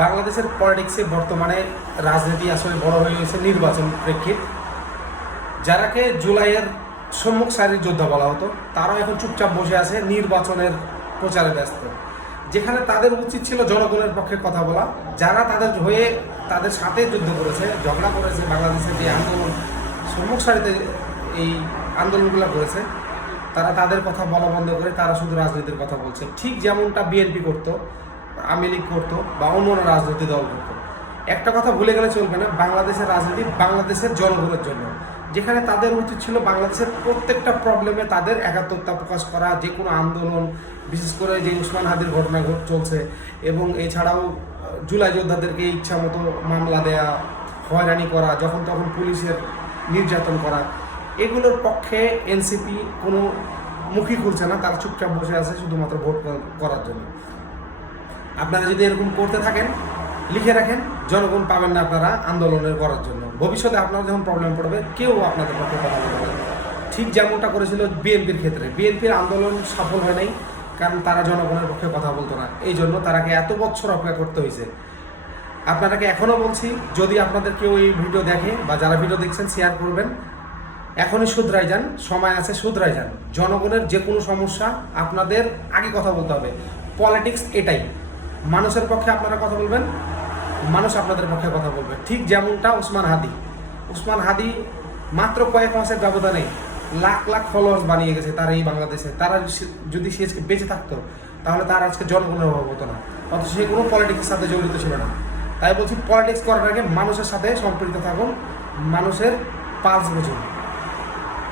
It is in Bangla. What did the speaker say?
বাংলাদেশের পলিটিক্সে বর্তমানে রাজনীতি আসলে বড় হয়ে গেছে নির্বাচন প্রেক্ষিত। যারাকে জুলাইয়ের সম্মুখ সারির যোদ্ধা বলা হতো, তারাও এখন চুপচাপ বসে আছে নির্বাচনের প্রচারে ব্যস্ত, যেখানে তাদের উচিত ছিল জনগণের পক্ষে কথা বলা। যারা তাদের হয়ে তাদের সাথে যুদ্ধ করেছে, ঝগড়া করেছে, বাংলাদেশের যে আন্দোলন সম্মুখ সারিতে এই আন্দোলনগুলো করেছে, তারা তাদের কথা বলা বন্ধ করে তারা শুধু রাজনীতির কথা বলছে। ঠিক যেমনটা বিএনপি করতো, আওয়ামী লীগ করতো বা অন্য অন্য রাজনৈতিক দল করতো। একটা কথা ভুলে গেলে চলবে না, বাংলাদেশের রাজনীতি বাংলাদেশের জনগণের জন্য, যেখানে তাদের উচিত ছিল বাংলাদেশের প্রত্যেকটা প্রবলেমে তাদের একাত্মতা প্রকাশ করা। যে কোনো আন্দোলন, বিশেষ করে যে উসমান হাদির ঘটনা চলছে, এবং এছাড়াও জুলাই যোদ্ধাদেরকে ইচ্ছা মতো মামলা দেয়া, হয়রানি করা, যখন তখন পুলিশের নির্যাতন করা, এগুলোর পক্ষে এনসিপি কোনো মুখই খুলছে না। তারা চুপচাপ বসে আছে শুধুমাত্র ভোট করার জন্য। আপনারা যদি এরকম করতে থাকেন, লিখে রাখেন, জনগণ পাবেন না আপনারা আন্দোলনের করার জন্য। ভবিষ্যতে আপনারা যখন প্রবলেম পড়বে, কেউ আপনাদের পক্ষে কথা বলবে না। ঠিক যেমনটা করেছিল বিএনপির ক্ষেত্রে। বিএনপির আন্দোলন সফল হয় নাই, কারণ তারা জনগণের পক্ষে কথা বলতো না। এই জন্য তারাকে এত বছর অপেক্ষা করতে হয়েছে। আপনারাকে এখনও বলছি, যদি আপনাদের কেউ এই ভিডিও দেখে বা যারা ভিডিও দেখছেন, শেয়ার করবেন। এখনই শুধরাই যান, সময় আছে, শুধরাই যান। জনগণের যে কোনো সমস্যা আপনাদের আগে কথা বলতে হবে। পলিটিক্স এটাই, মানুষের পক্ষে আপনারা কথা বলবেন, মানুষ আপনাদের পক্ষে কথা বলবে। ঠিক যেমনটা উসমান হাদি মাত্র কয়েক মাসের ব্যবধানে লাখ লাখ ফলোয়ার্স বানিয়ে গেছে তার এই বাংলাদেশে। তারা যদি সে আজকে বেঁচে থাকতো, তাহলে তার আজকে জনগণের অভাব হতো না। অথচ সে কোনো পলিটিক্সের সাথে জড়িত ছিল না। তাই বলছি, পলিটিক্স করার আগে মানুষের সাথে সম্পৃক্ত থাকুন, মানুষের পালস বুঝুন।